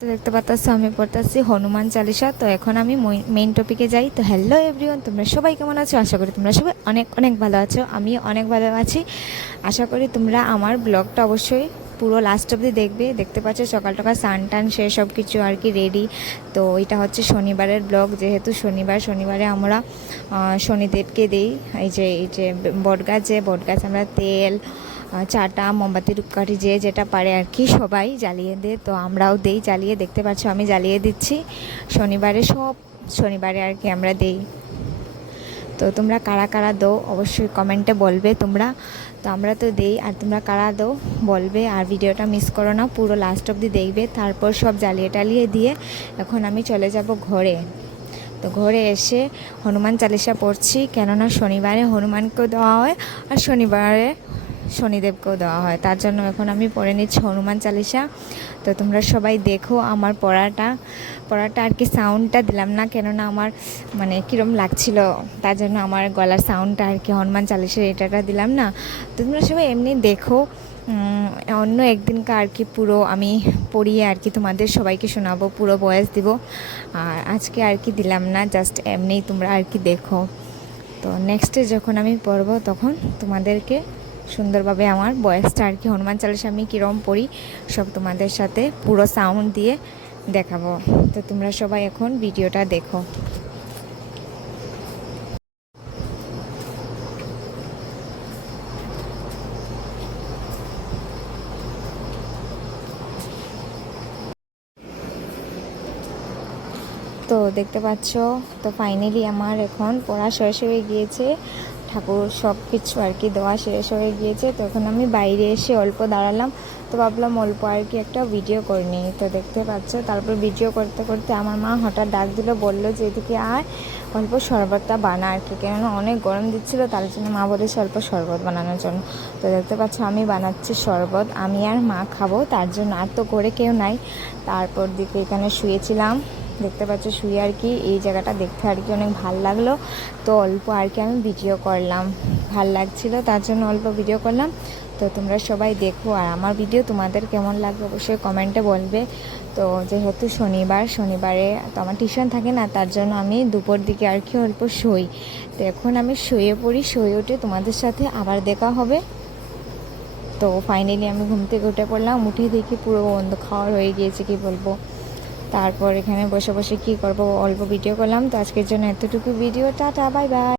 তো দেখতে পাচ্ছি আমি পড়তেছি হনুমান চালিসা। তো এখন আমি মেইন টপিকে যাই। তো হ্যালো এভরিওয়ান, তোমরা সবাই কেমন আছো? আশা করি তোমরা সবাই অনেক অনেক ভালো আছো। আমি অনেক ভালো আছি। আশা করি তোমরা আমার ব্লগটা অবশ্যই পুরো লাস্ট অবধি দেখবে। দেখতে পাচ্ছ সকাল সকাল স্নান টান সে সব কিছু আর কি রেডি। তো এটা হচ্ছে শনিবারের ব্লগ, যেহেতু শনিবারে আমরা শনিদেবকে দিই এই যে বটগাছ আমরা তেল চাটা মোমবাতি ধূপকাঠি যে যেটা পারে আর কি সবাই জ্বালিয়ে দেয়। তো আমরাও দেই জ্বালিয়ে, দেখতে পাচ্ছ আমি জ্বালিয়ে দিচ্ছি সব শনিবারে আর কি আমরা দেই। তো তোমরা কারা কারা দো অবশ্যই কমেন্টে বলবে তোমরা। তো আমরা তো দেই, আর তোমরা কারা দো বলবে। আর ভিডিওটা মিস করো না, পুরো লাস্ট অবধি দেখবে। তারপর সব জ্বালিয়ে টালিয়ে দিয়ে এখন আমি চলে যাব ঘরে। তো ঘরে এসে হনুমান চালিসা পড়ছি, কেননা শনিবারে হনুমানকেও দেওয়া হয় আর শনিবারে শনিদেবকেও দেওয়া হয়। তার জন্য এখন আমি পড়ে নিচ্ছি হনুমান চালিসা। তো তোমরা সবাই দেখো আমার পড়াটা আর কি সাউন্ডটা দিলাম না, কেননা আমার মানে কীরকম লাগছিল, তার জন্য আমার গলার সাউন্ডটা আর কি হনুমান চালিসার এটাটা দিলাম না। তো তোমরা সবাই এমনি দেখো। অন্য একদিনকে আর কি পুরো আমি পড়িয়ে আর কি তোমাদের সবাইকে শোনাবো, পুরো ভয়েস দিব। আর আজকে আর কি দিলাম না, জাস্ট এমনিই তোমরা আর কি দেখো। তো নেক্সটে যখন আমি পড়বো তখন তোমাদেরকে সুন্দরভাবে আমার ভয়েসটা আর কি হনুমান চালিসা আমি কীরকম পড়ি সব তোমাদের সাথে পুরো সাউন্ড দিয়ে দেখাবো। তো তোমরা সবাই এখন ভিডিওটা দেখো। তো দেখতে পাচ্ছ, তো ফাইনালি আমার এখন পড়া শেষ হয়ে গিয়েছে, ঠাকুর সব কিছু আর কি দেওয়া শেষ হয়ে গিয়েছে। তো এখন আমি বাইরে এসে অল্প দাঁড়ালাম। তো ভাবলাম অল্প আর কি একটা ভিডিও করে নিই। তো দেখতে পাচ্ছ, তারপর ভিডিও করতে করতে আমার মা হঠাৎ ডাক দিল, বললো যে এদিকে আর অল্প শরবতটা বানা আর কি, কেননা অনেক গরম দিচ্ছিলো, তার জন্য মা বলেছে অল্প শরবত বানানোর জন্য। তো দেখতে পাচ্ছ আমি বানাচ্ছি শরবত, আমি আর মা খাবো, তার জন্য। আর তো করে কেউ নাই। তারপর দিকে এখানে শুয়েছিলাম, দেখতে পাচ্ছ শুয়ে আর কি এই জায়গাটা দেখতে আর কি অনেক ভাল লাগলো। তো অল্প আর কি আমি ভিডিও করলাম, ভাল লাগছিলো তার জন্য অল্প ভিডিও করলাম। তো তোমরা সবাই দেখো, আর আমার ভিডিও তোমাদের কেমন লাগবে অবশ্যই কমেন্টে বলবে। তো যেহেতু শনিবারে তো আমার টিউশন থাকে না, তার জন্য আমি দুপুর দিকে আর কি অল্প শুই। তো এখন আমি শুয়ে পড়ি, শুয়ে উঠে তোমাদের সাথে আবার দেখা হবে। তো ফাইনালি আমি ঘুম থেকে উঠে পড়লাম, উঠে দেখি পুরো খাওয়ার হয়ে গিয়েছে, কি বলবো। তারপর এখানে বসে বসে কি করব, অল্প ভিডিও করলাম। তো আজকের জন্য এতটুকু ভিডিও, টাটা বাই বাই।